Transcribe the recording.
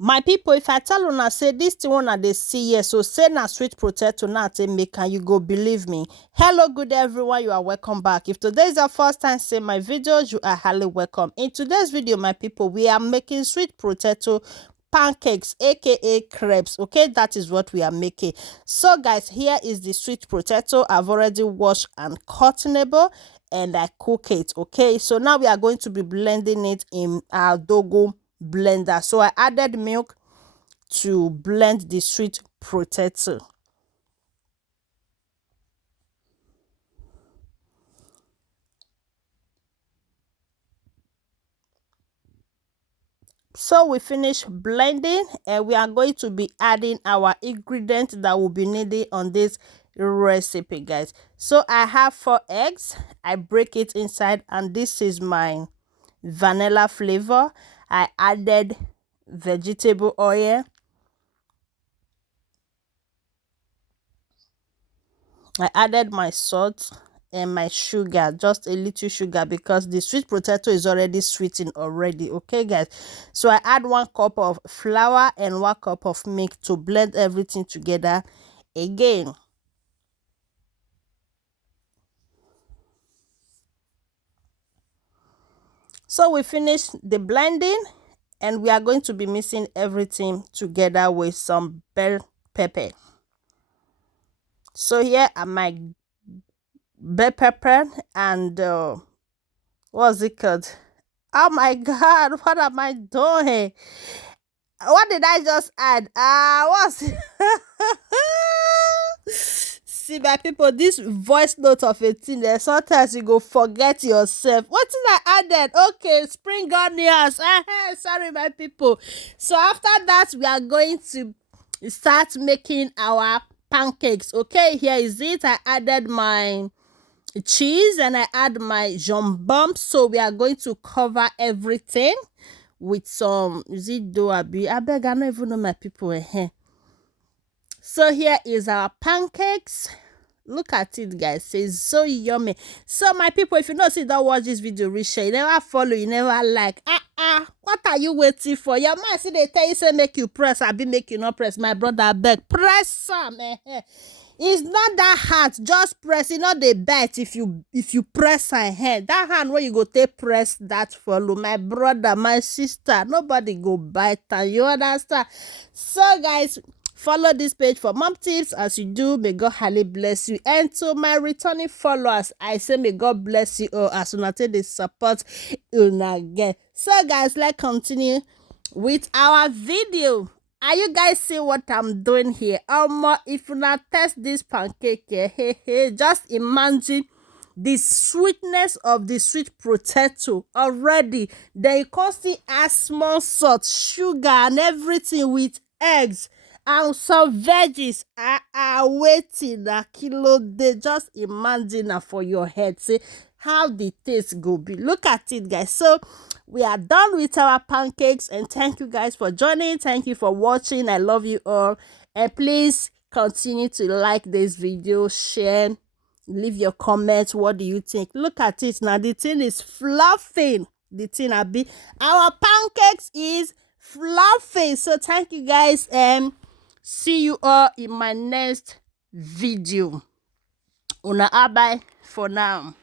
My people, if I tell una say this thing una dey see here, so say na sweet potato na take make, and you go believe me. Hello, good everyone, you are welcome back. If today is your first time seeing my videos, you are highly welcome. In today's video, my people, we are making sweet potato pancakes, aka crepes. Okay, that is what we are making. So guys, here is the sweet potato. I've already washed and cut neighbor, and I cook it. Okay, so now we are going to be blending it in our dogo blender. So I added milk to blend the sweet potato. So we finish blending, and we are going to be adding our ingredients that will be needed on this recipe, guys. So I have 4 eggs. I break it inside, and this is my vanilla flavor. I added vegetable oil. I added my salt and my sugar, just a little sugar, because the sweet potato is already sweetened already. Okay guys, so I add 1 cup of flour and 1 cup of milk to blend everything together again. So we finished the blending, and we are going to be mixing everything together with some bell pepper. So here are my bell pepper and what's it called? Oh my god, what am I doing? What did I just add? What's it? See, my people, this voice note of a thing there, sometimes you go forget yourself. What did I added? Okay, spring onions. Sorry, my people. So after that, we are going to start making our pancakes. Okay, here is it. I added my cheese and I add my jambon. So we are going to cover everything with some, is it dough? I beg, I don't even know, my people. So here is our pancakes. Look at it, guys. It's so yummy. So my people, if you know, see, don't watch this video, reach share, you never follow, you never like, what are you waiting for? Your man see they tell you say make you press, I be make you not press. My brother beg, press some. It's not that hard, just press. You know they bet if you press her hand, that hand where you go take press that follow. My brother, my sister, nobody go bite and you understand. So guys, follow this page for mom tips. As you do, may God highly bless you. And to my returning followers, I say may God bless you all as una take the support una again. So guys, let's continue with our video. Are you guys see what I'm doing here? If you not test this pancake here, just imagine the sweetness of the sweet potato already. Then you can see add small salt, sugar, and everything with eggs and some veggies are waiting a kilo. They just imagine for your head. See how the taste go be. Look at it, guys. So we are done with our pancakes, and thank you guys for joining. Thank you for watching. I love you all, and please continue to like this video, share, leave your comments. What do you think? Look at it now. The thing is fluffing. The thing our pancakes is fluffing. So thank you guys, and see you all in my next video. Una bye for now.